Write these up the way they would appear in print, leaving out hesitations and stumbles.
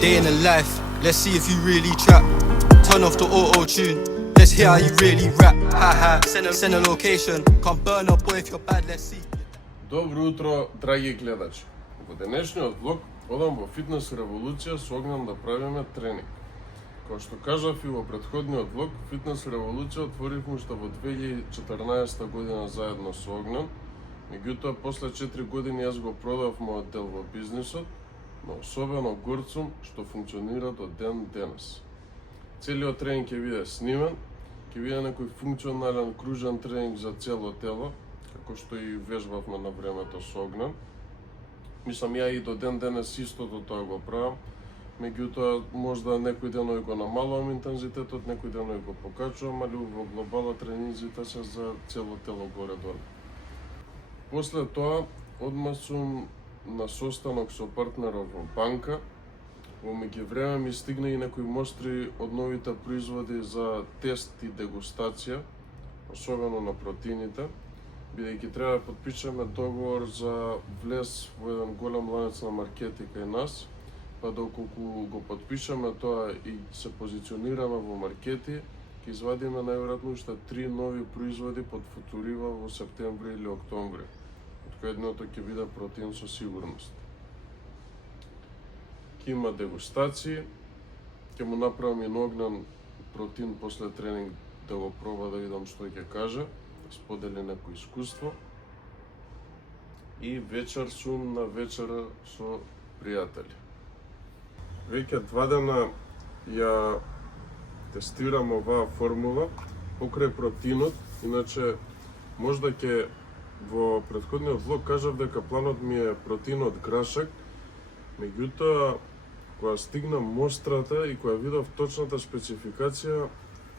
Day in the life, let's see if you really trap. Turn off the auto-tune, let's hear how you really rap. Ha ha, send a location, come burn up boy if you're bad, let's see. Добро утро, драги гледачи. Во денешниот влог одам во Фитнес Револуција со Огнен да правиме тренинг. Кој што кажав и во претходниот влог, Фитнес Револуција отворивме уште во 2014 година заедно со Огнен. Меѓутоа, после 4 години јас го продав мојот дел во бизнисот, но особено горцум што функционира до ден денес. Целиот тренинг ќе биде снимен, ќе биде некој функционален кружен тренинг за цело тело, како што и вежбавме на времето со Огнен. Мислам, ја и до ден денес истото тоа го правам, меѓутоа можда некој денови го намалувам интензитетот, некој денови го покачувам, али во глобала тренингите се за цело тело горе-долу. После тоа, одма сум на состанок со партнеров во банка. Во меѓувреме ми стигна и некои мостри од новите производи за тест и дегустација, особено на протеините, бидејќи треба да потпишеме договор за влез во еден голем ланец на маркети кај нас, па доколку го потпишеме тоа и се позиционираме во маркети, ќе извадиме најверојатно уште 3 нови производи под футурива во септември или октомври. Од кој едното ќе биде протеин со сигурност. Ќе има дегустации, ќе му направам и на Огнен протеин после тренинг да го проба да видам што ќе каже, да сподели некој искуство. И вечер сум на вечера со пријатели. Веќе 2 дена ја тестирам оваа формула покрај протеинот, иначе можда ќе во претходниот влог кажав дека планот ми е протеинот грашак, меѓутоа кога стигна мострата и кога видов точната спецификација,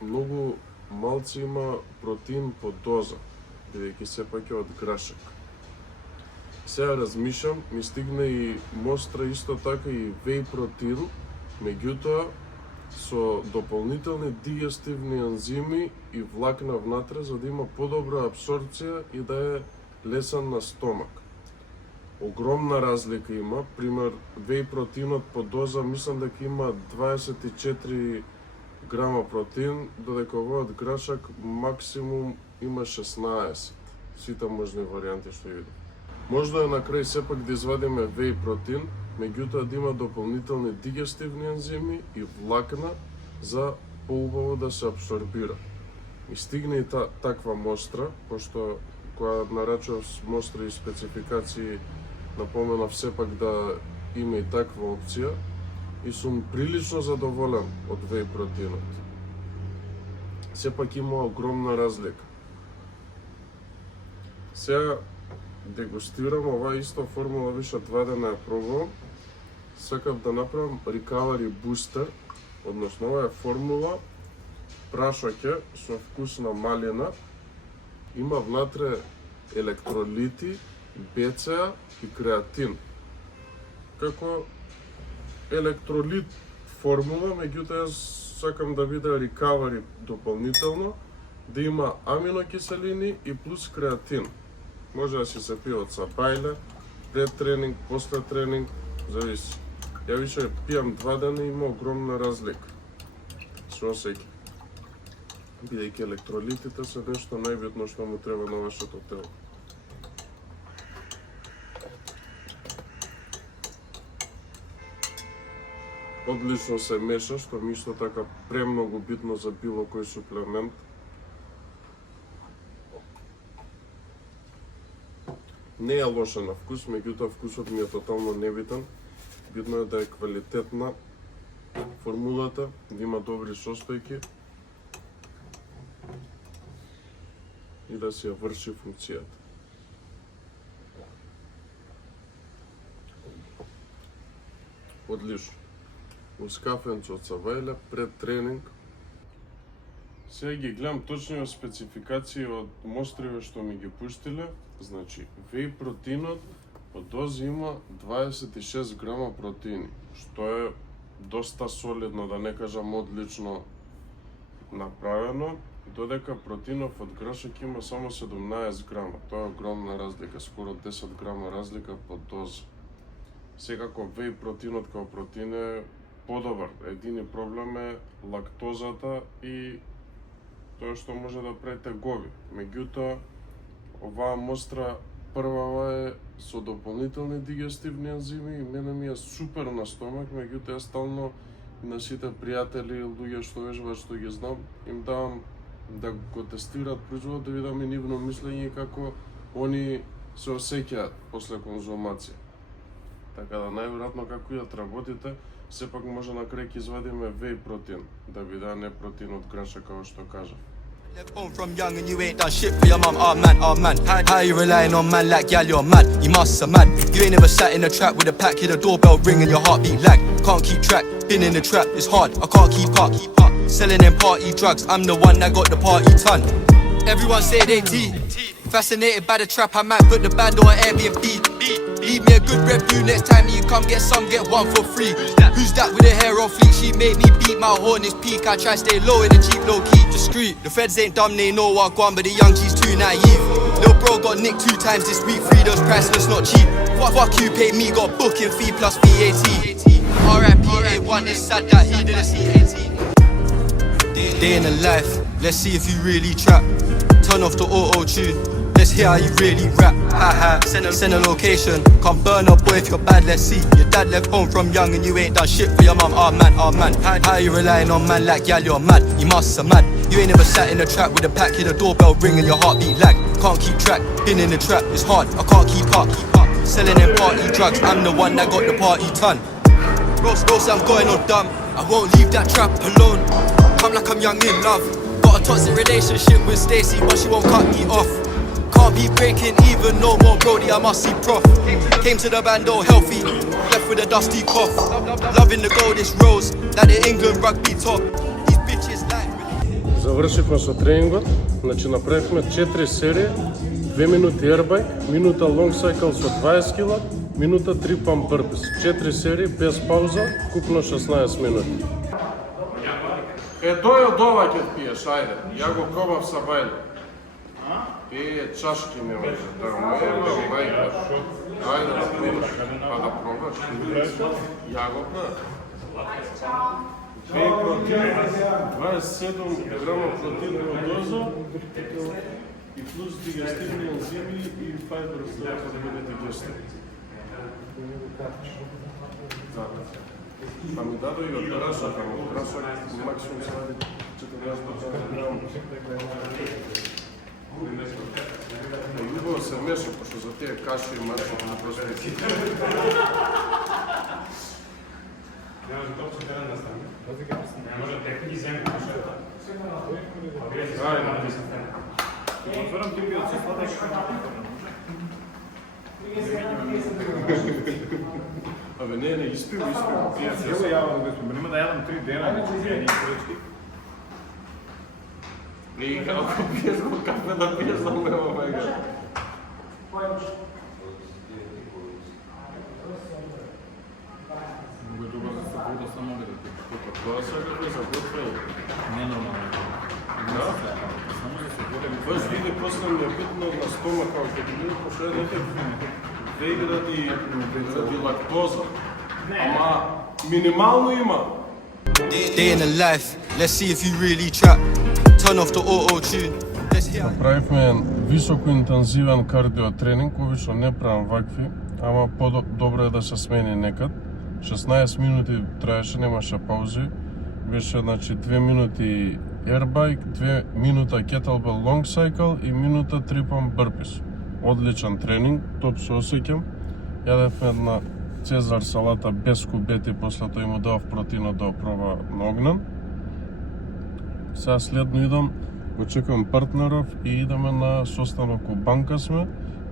многу малци има протеин по доза, бидејќи сепак е од грашак. Сега размишljам, ми стигна и мостра исто така и веј протеин, меѓутоа со дополнителни дигестивни ензими и влакна внатре за да има подобра апсорбција и да е лесен на стомак. Огромна разлика има, пример веј протеинот по доза мислам дека има 24 грама протеин, додека овојот грашак максимум има 16. Сите можни варијанти што видам. Можда е на крај сепак да извадиме веј протеин, меѓутоа да има дополнителни дигестивни ензими и влакна за поубаво да се апсорбира. И стигне и таква мостра, пошто кога нарачував мостри и спецификации, напоменав сепак да има и таква опција и сум прилично задоволен од веј протеинот. Сепак има огромна разлика. Сега дегустирам оваа иста формула, више 2 дена ја пробувам. Сакав да направам Recovery Booster, односно ова е формула прашаќе со вкус на малина, има внатре електролити, БЦА и креатин. Како електролит формула, меѓутоа јас сакам да биде recovery дополнително, да има аминокиселини и плюс креатин. Може да си се пие од сабајле, пред тренинг, после тренинг, зависи. Ја више пијам 2 дена и има огромна разлика. Со секи. Бидејќи електролитите се нешто најбитно што му треба на вашето тело. Одлично се меша, што ми исто така премногу битно за било кој суплемент. Не е лоша на вкус, меѓутоа вкусот ми е тотално небитен. Битно е да е квалитетна формулата, да има добри состојки и да си ја врши функцијата. Одлично. Уз кафенцо од сабајле пред тренинг. Сега ги гледам точни спецификации од мостриве што ми ги пуштиле. Значи, веј протеинот по дози има 26 грама протеини, што е доста солидно, да не кажам одлично направено, додека протеинов од грашак има само 17 грама. Тоа е огромна разлика, скоро 10 грама разлика по доза. Секако веј протеинот као протеин е подобар. Едини проблем е лактозата и тоа што може да прави тегови. Меѓутоа, оваа мостра првава е со дополнителни дигестивни ензими и мене ми е супер на стомак, меѓутоа ја стално на сите пријатели, луѓе што вежбаат, што ги знам, им давам да го тестираат производот, да видам и нивно мислење и како они се осеќаат после конзумација. Така да најверојатно како и да работите, сепак може на крај ќе извадиме веј протеин, да биде а не протеин од граша како што кажа. Left home from young and you ain't done shit for your mum, oh man, oh man. How you relying on man like gal, you're mad, you must have mad. You ain't never sat in a trap with a pack, hear the doorbell ring and your heartbeat lag. Can't keep track, been in the trap, it's hard, I can't keep up. Selling them party drugs, I'm the one that got the party ton. Everyone say they T, fascinated by the trap, I might put the band on Airbnb. Leave me a good review next time you come get some, get one for free. Who's that with the hair on fleek? She made me beat my horn, it's peak. I try stay low in the Jeep, low key, discreet. The feds ain't dumb, they know what gone, but the young G's too naive. Lil bro got nicked 2 times this week, Freedom's priceless, not cheap. Fuck you, pay me, got booking fee plus VAT. RIP A1, it's sad that he didn't see 18. Day in the life, let's see if you really trap. Turn off the auto-tune, let's hear how you really rap. Haha, send a location, come burn up boy if you're bad, let's see. Your dad left home from young and you ain't done shit for your mum, oh man, oh man. How you relying on man like gal, you're mad, you must have mad. You ain't never sat in a trap with a pack, hear the doorbell ring and your heartbeat lag. Can't keep track, been in the trap, it's hard, I can't keep up. Selling them party drugs, I'm the one that got the party ton. Rose, I'm going all dumb, I won't leave that trap alone. Come like I'm young in love. Got a toxic relationship with Stacy, but she won't cut me off. Can't be breaking even no more, Brody, I must see prof. Came to the band all healthy, left with a dusty cough. Loving the gold, this rose, like the England rugby top. These bitches like. Завршивме со тренингот, значи направивме 4 серии, 2 минути airbike, минута long cycle со 20 кг, минута 3 pump burpees. 4 серии без пауза, вкупно 16 минути. Тој од ова ќе пиеш, ајде. Ја го пробав са бајле. Чашки не може да умееш, мајка. Ајде да пробаш. Па да пробаш. Ја го пробав. 27 грама протеинова доза и плюс дигестивни ензими и файбер за да биде дигестивни. Па ми дадо и од граша, па од граша максимум се ради 14 грама. Убаво се меша, пошто за тие каши и марши не просвети. Може точно терен да стане. Може техни земји кашета. Отворам ти биот се слада и како Абе не, испив. Ево јава да го испив, нема да јадам 3 дена, не ни поречки. И како пиеш го кафе да пиеш за лево, мега. Го е добро за сакода само да ти. Тоа се како за готвење. Не нормално. Да? Само за сакода ми Баш види после ми е битно на стомака, ако ти види пошто е нeke веги ради лактоза. Ама минимално има. Day in the life, let's see if you really trap. Turn off the auto-tune, let's hear. Направивме високо интензивен кардио тренинг, обично не правам вакви, ама по-добро е да се смени некад. 16 минути траеше, немаше паузи. Беше значи 2 минути airbike, 2 минута kettlebell long cycle и минута 3 pump burpees. Одличен тренинг, топ се осеќам. Јадевме една Цезар салата без кубети, после тоа му дав протеинот да проба на огнен. Сега следно идам, го чекам партнеров и идеме на состанок у банка сме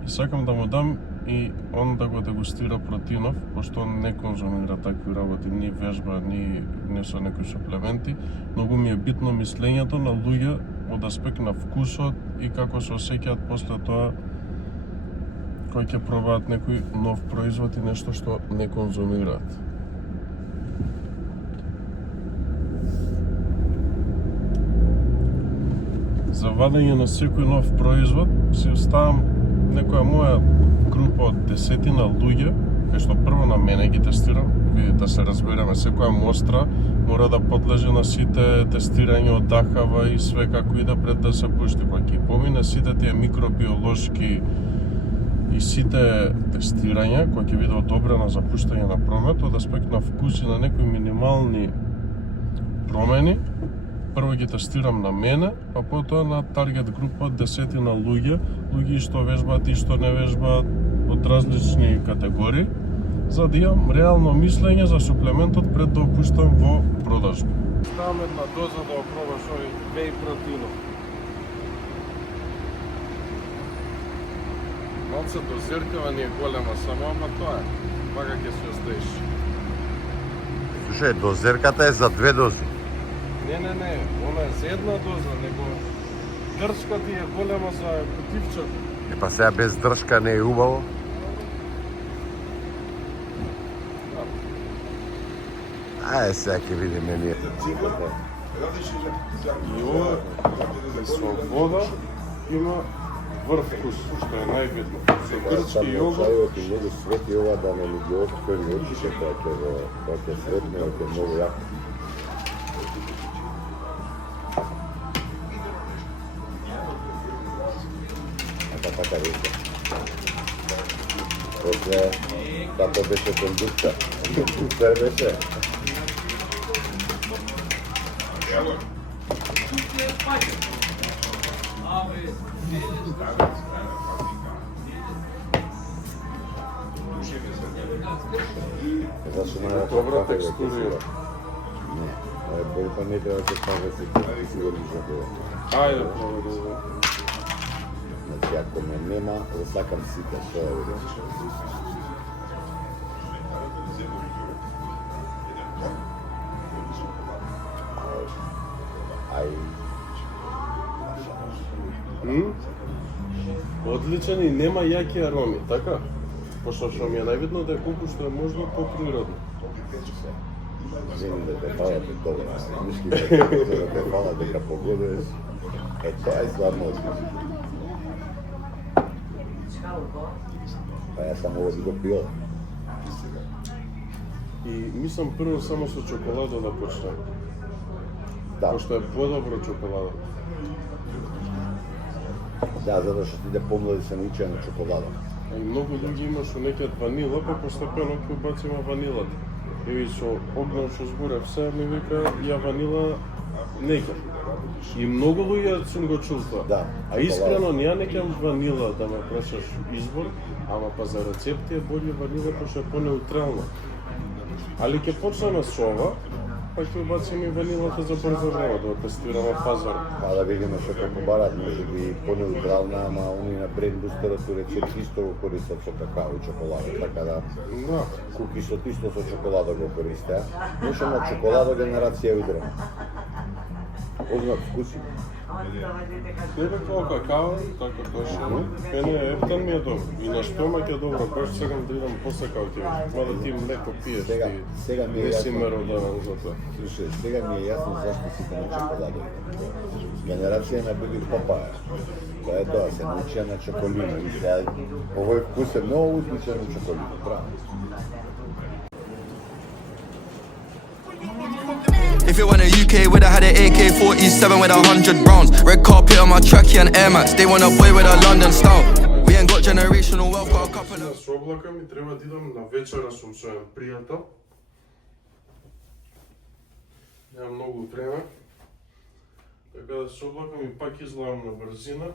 и сакам да му дам и он да го дегустира протеинов, пошто он не конзумира такви работи, ни вежба, ни со некои суплементи. Многу ми е битно мислењето на луѓе од аспект на вкусот и како се осеќаат после тоа кои ќе пробаат некој нов производ и нешто што не конзумираат. За вадење на секој нов производ си ставам некоја моја група од 10 луѓе, кај што прво на мене ги тестирам, видите да се разбереме, секоја мостра мора да подлежи на сите тестирања од дахава и све како иде пред да се пушти. Па ќе помине сите тие микробиолошки и сите тестирања, кои ќе биде одобрена за пуштање на промет, од аспект на вкус и на некои минимални промени, прво ги тестирам на мене, а потоа на таргет група од 10 луѓе што вежбаат и што не вежбаат од различни категории, за да имам реално мислење за суплементот пред да опуштам во продажба. Ставам една доза да опробаш овој веј протеинов. Малце дозиркава не е голема само, ама тоа е. Пака ќе се оставиш. Слушај, дозерката е за 2 дози. Не, она е за една доза, него држка ти е голема за кутивчето. Па сега без држка не е убаво. Ајде сега ќе видиме ние. И ова со вода има врв вкус, што е најбитно. Со грчки јогурт. Чајот и многу свети ова да не ми ги отвори очите кога ќе сретне, ќе е многу јако. Така рече. После, како беше кондукта. Кондуктор беше. Зашто не е Добра текстура. Не, бој па не треба да се пази се сигурно за тоа. Ајде, пробај. Значи, ако ме нема, да сакам сите, што е видно. Ај. Одличен и нема јаки ароми, така? Пошто што ми е најбитно да е колку што е можно поприродно. Видим да те фала те добро. Мишки да те фала дека погодиш. Е, тоа е стварно одлично. Па јас сам ово го пио. И мислам прво само со чоколада да почнем. Да, Пошто е подобро чоколада. да, затоа што ти да помлади се научија на чоколада. И многу луѓе има што некијат ванила, па постепено ќе убациме ванилата. И со огнем што зборев се, ми вика, ја ванила нека. И многу луѓе сум го чул тоа. Да, А искрено, ја некам ванила да ме прашаш избор, ама па за рецепти е болje ванила, пошто е по-неутрално. Али ќе почнеме со ова, па ќе убациме и ванилата за брзо време, да го тестираме пазар. Па да видиме што ќе побарат, може би по-неутрална, ама они на брендбустерот рецепт исто го користат со какао и чоколада, така да Да. кукисот исто со чоколада го користеа. Може на чоколада генерација удрам. Познат вкуси. Тебе тоа какао, така точно. Мене ептен ми е добро. И на штомак е добро, баш сакам да идам после како ти. Мада ти млеко пиеш Сега ми е не си јасно. мероданен за тоа. Слушај, сега ми е јасно зашто сите на чоколада. Генерација на Биби Попаја. Тоа е тоа, се научија на чоколина. И сега, овој вкус е многу сличен на чоколина. Браво. If it went to UK, would I had an AK-47 with 100 rounds. Red carpet on my trackie and Air Max. They want a boy with a London style. We ain't got generational wealth, got a couple of... Со облака ми треба да идам на вечера сум со еден пријател. Немам многу време. Така да со облака ми пак излавам на брзина.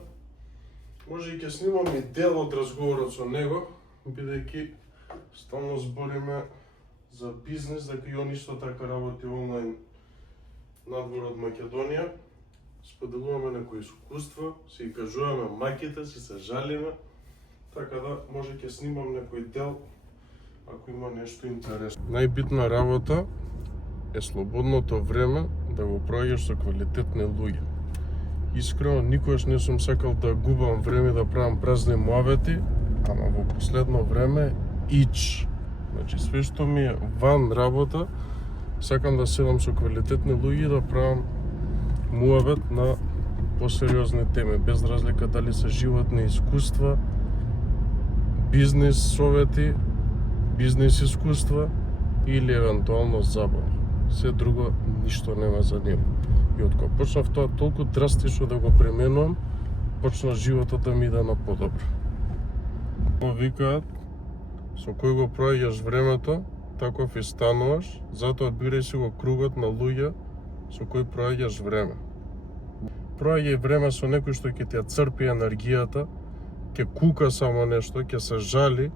Може и ќе снимам и дел од разговорот со него, бидејќи стално збориме за бизнес, дека и он исто така работи онлайн надвор од Македонија. Споделуваме некои искуства, си ги кажуваме маките, си се жалиме. Така да, може ќе снимам некој дел, ако има нешто интересно. Најбитна работа е слободното време да го проаѓаш со квалитетни луѓе. Искрено, никогаш не сум сакал да губам време да правам празни муавети, ама во последно време ич. Значи, све што ми е ван работа, сакам да седам со квалитетни луѓе да правам муавет на посериозни теми, без разлика дали се животни искуства, бизнес совети, бизнес искуства или евентуално забава. Се друго ништо нема за нив. И откога почнав тоа толку драстично да го пременувам, почна животот да ми иде на подобро. Викаат, со кој го проаѓаш времето, таков и стануваш, затоа бирај си го кругот на луѓе со кој проаѓаш време. Проаѓај време со некој што ќе ти ја црпи енергијата, ќе кука само нешто, ќе се жали,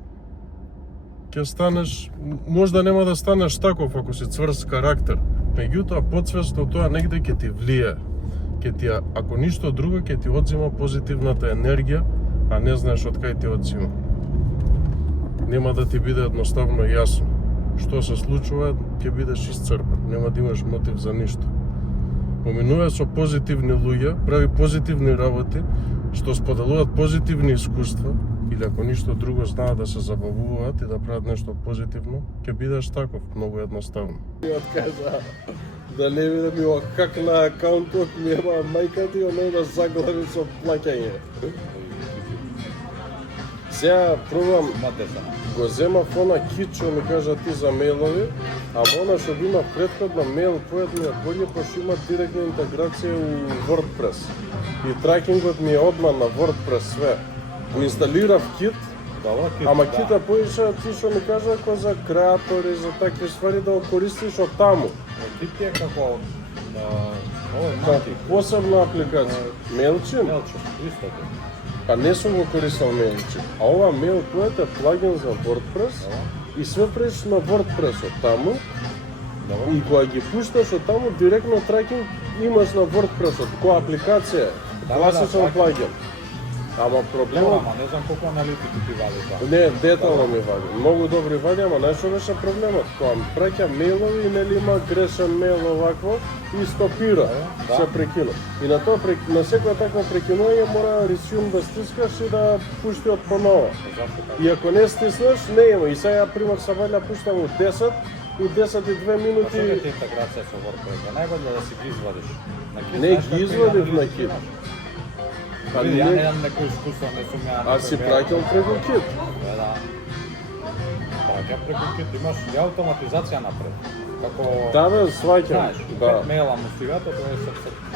ќе станеш, можда нема да станеш таков ако си цврст карактер, меѓутоа подсвесно тоа негде ќе ти влие, ќе ти, ако ништо друго, ќе ти одзима позитивната енергија, а не знаеш од кај ти одзима. Нема да ти биде едноставно јасно. Што се случува, ќе бидеш исцрпен, нема да имаш мотив за ништо. Поминувај со позитивни луѓе, прави позитивни работи, што споделуваат позитивни искуства, или ако ништо друго знаат да се забавуваат и да прават нешто позитивно, ќе бидеш таков, многу едноставно. Ми откажа да не видам ја как на акаунтот ми ема мајка ти оној да заглави со плаќање. Сега пробам, го земав она кит што ми кажа ти за мейлови, а она што би има претходна мейл поет ми е болje, пошто има директна интеграција у WordPress. И тракингот ми е одма на WordPress све. Го инсталирав кит, ама кита поиша ти што ми кажа ако за креатори, за такви ствари да го користиш од таму. Кит е како Посебна апликација. Mailchimp? истото. Па не сум го користал Mailchimp. А ова MailPoet е плагин за WordPress и све преш на WordPress од таму. И кога ги пушташ од таму, директно тракинг имаш на WordPress од која апликација е. Класичен плагин. Ама проблемот... Ама не знам колку аналитики ти вали тоа. Не, детално ми вади. Многу добри вади, ама знаеш што беше проблемот? Кога ми праќа мейлови и нели има грешен мейл овакво и стопира, се прекина. И на тоа на секоја таква прекинување мора resume да стискаш и да пушти од понова. И ако не стиснеш, не има. И сега пример се валја пуштам у 10, у 10 и 2 минути... Што ти интеграција со WordPress? Најболje да си ги извадиш. Не ги извадив на кит. Види, ја немам некој искуство, не сум ја... А си праќал преку кит? Да. Праќам преку кит, имаш и автоматизација напред. Како... Да, сваќам. Знаеш, Да. 5 мейла му стигат, тоа е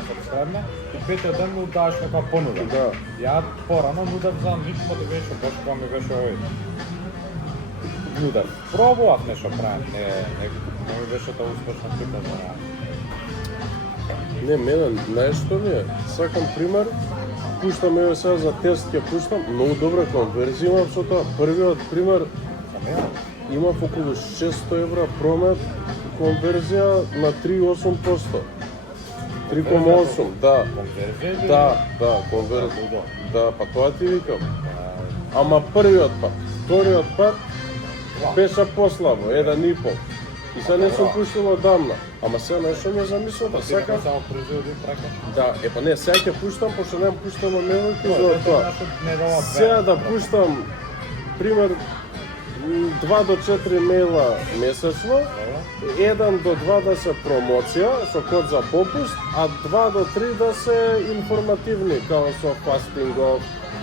сабскрайбна, и 5 ден му даваш нека понуда. Да. Ја порано нудев за Niche Motivation, баш кога ми беше овој. Нудев. Пробував нешто правам, не ми беше тоа успешна кита за неа. Не, мене, знаеш што ми е? Сакам пример, пуштам еве сега за тест ќе пуштам, многу добра конверзија имам со тоа. Првиот пример, имав околу 600 евра промет, конверзија на 3,8%. 3,8, да. Конверзија или? Да, конверзија. Да, па тоа ти викам. Ама првиот пат, вториот пат беше послабо, 1,5. И сега не сум пуштил одамна. Ама сега нешто ми замислил да сакам. Само производи пракаш. Да, па не, сега ќе пуштам, пошто немам пуштано мейлови за тоа. Сега да пуштам, пример, 2 до 4 мейла месечно, 1 до 2 да се промоција со код за попуст, а 2 до 3 да се информативни, као со фастингов,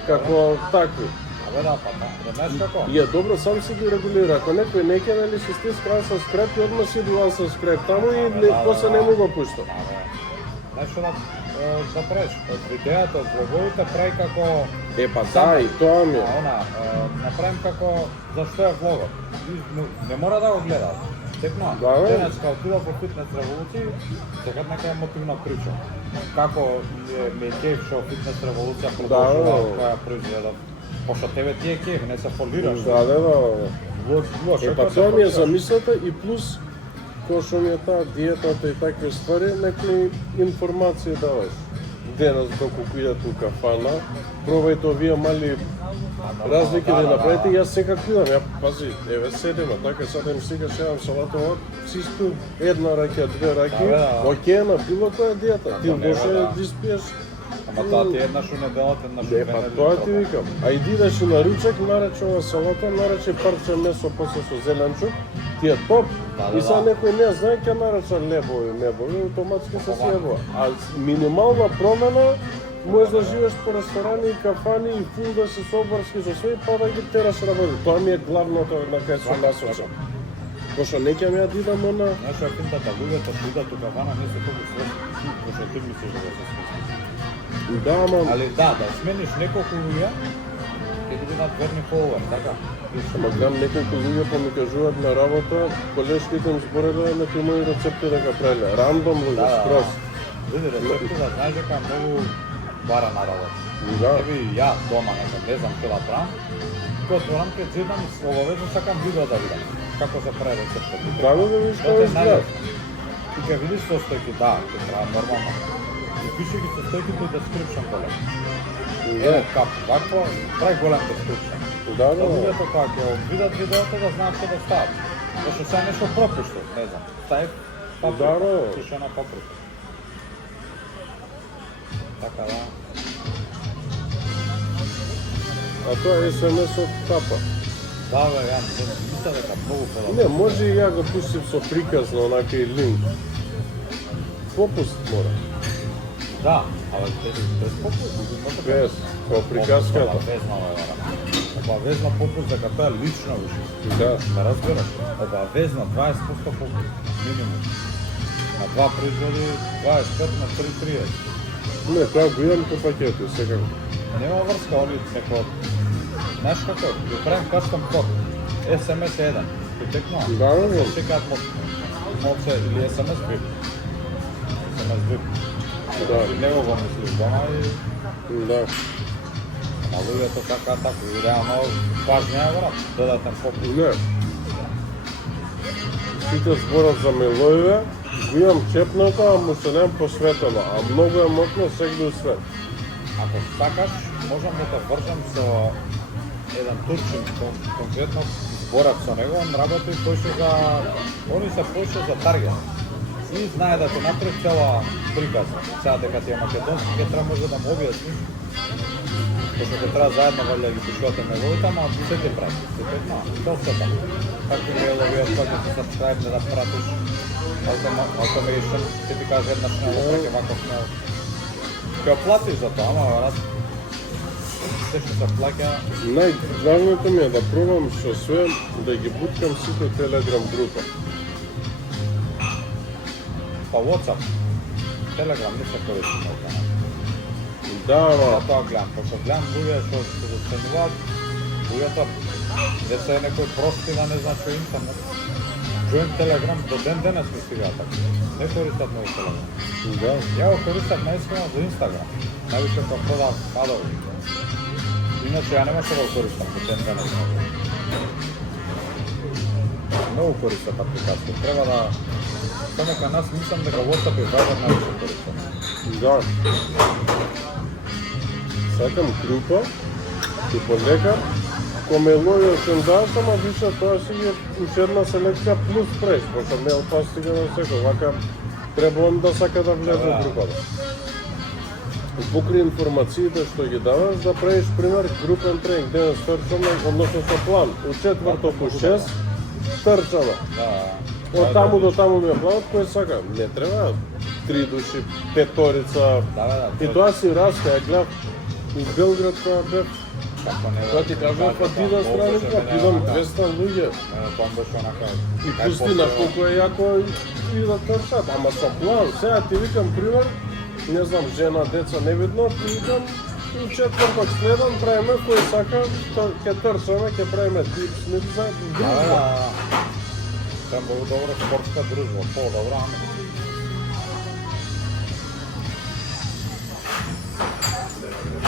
како такви. Абе да, па да, знаеш како? И е добро, сам си ги регулира. Ако некој не ќе, нели си стиска unsubscribe и одма си иду unsubscribe таму и после не му го пушта. Знаеш што да правиш? Од видеото, од влоговите прави како... Па да, и тоа ми е. Направим како зашто е влогот. Не мора да го гледаат. Текно, Да, бе. денес као отидов по фитнес револуција, сега нека е мотивна прича. Како ми е кеф што фитнес револуција продолжува која произведов. Пошто тебе ти е кеф, не се фолираш. Да. Лошо. Па тоа ми е замислата и плюс кој што ми е таа диетата и такви ствари, некои информации даваш. Денес доколку идете у кафана, пробајте овие мали разлики да направите. Јас секак идам, ја пази, еве седиме, така сега им сикаш едам салата, чисто една раќа, две раки, окей на било која диета. Ти може да испиеш. Ама тоа ти е еднаш у неделата, еднаш у Па тоа ти викам. А иди идеш на ручек, нарече ова салата, нарече парче месо после со зеленчук, ти е топ. И сега некој не знае, ќе нарече лебови, мебови, автоматски се сјебува. А минимална промена можеш да живееш по ресторани и кафани и фул да си собарски со све, па да ги тераш работи. Тоа ми е главното на кај сум насочен. Пошто не ќе ми ја дидам она. Знаеш, ја финтата, луѓето што идат у кафана не се толку свесни, пошто ти мислиш да се спусти. Да, ама Али да смениш неколку луѓе, ќе ти бидат верни фоловери, така? Ама гледам неколку луѓе па ми кажуваат на работа, колешките им збореле некои мои рецепти дека правеле. Рандом луѓе, скроз. Види, рецепти да знаеш дека е многу бара на работа. Да. Еби јас дома не знам што да правам, кога отворам пред зидам, обавезно сакам видео да видам како се прави рецептот. Прави да видиш како изгледа. И ќе видиш состојки, да, ќе треба нормално. И пише ги состојките и description доле. Е, како, вакво, прави голем description. Да, Да луѓето кога ќе видат видеото да знаат што да стават. Зашто сега нешто пропуштат, не знам. Стави паприка, Да. сушена паприка. Така да. А тоа е SMS од капа. Да, бе, ја мисля дека многу подобро. Не, може и ја го пустив со приказ на онака и линк. Попуст мора. Да, абе без попуст. Без, као приказката. Обавезно попуст дека тоа е лично више. Да. Да разбераш, обавезно 20% попуст, минимум. На два производи 25, на 3,30. Не, тоа го имам по пакети, секако. Нема врска, они некој... Знаеш како, ја правим кастом код, SMS1, притекнува. Да, да. Чекаат молце или SMS VIP. SMS VIP. Да. Него го мислиш дома и... Да. А луѓето така, и реално важно е, брат, додатен попуст. Не. Сите зборат за милоиве, го имам чепната, а му се нем посветено, а многу е мотно сегде свет. Ако сакаш, можам да те вржам со еден турчин, конкретно зборат со него, он работи поише за... Они се поише за таргет. И знае да ти направи цела приказа. Сега дека ти е македонски, ќе треба може да му објасниш. Пошто ќе треба заедно валја да ги пишувате неговите, ама се ти прави. Се ти знае, тоа се така. Како ми е да ви отпаќа се subscribe да пратиш automation, ќе ти каже еднаш не опаќа ваков не. Ќе оплатиш за тоа, ама брат, се што се плаќа, Најглавното ми е да пробам со све да ги буткам сите Telegram група. па WhatsApp, Telegram не се користи на това. Да, ама За тоа гледам, пошто гледам луѓе што се заценуваат, луѓето, деца е некој прости да не знае што е интернет. Join Telegram до ден денес ми стигаат така. Не користат мој Telegram. да. Ја го користам најскрено за Instagram. Највише кога продавам падови. Иначе ја немаше да го користам до ден денес. Многу користат апликација. Треба да... Само кај нас мислам дека WhatsApp и Viber највише користат. Да. Сакам група и подека коме лојо сум дал, ама више тоа си е уште една селекција плюс преш, пошто не опастига на секој, вака требувам да сака да влезе Да. во групата. И покрај информациите што ги даваш, да правиш пример групен тренинг, денес трчаме, односно со план, у четврток у 6 трчаме. Да. Од таму до таму ми е планот кој сака. Не треба 3 души, петорица. Да. И тоа си раска, ја гледав у Белград кога бев. Како не... Тоа ти кажувам, па ти да страница, ти дам 200 луѓе. Тоа беше онака... И пусти на колку е јако и да трчат. Ама со план, сега ти викам пример, не знам, жена, деца, не видно, ти викам, у четврток следам правиме кој сака, ќе трчаме, ќе правиме типс, за дружба. Тоа е многу добро спортска дружба, по-добро, ама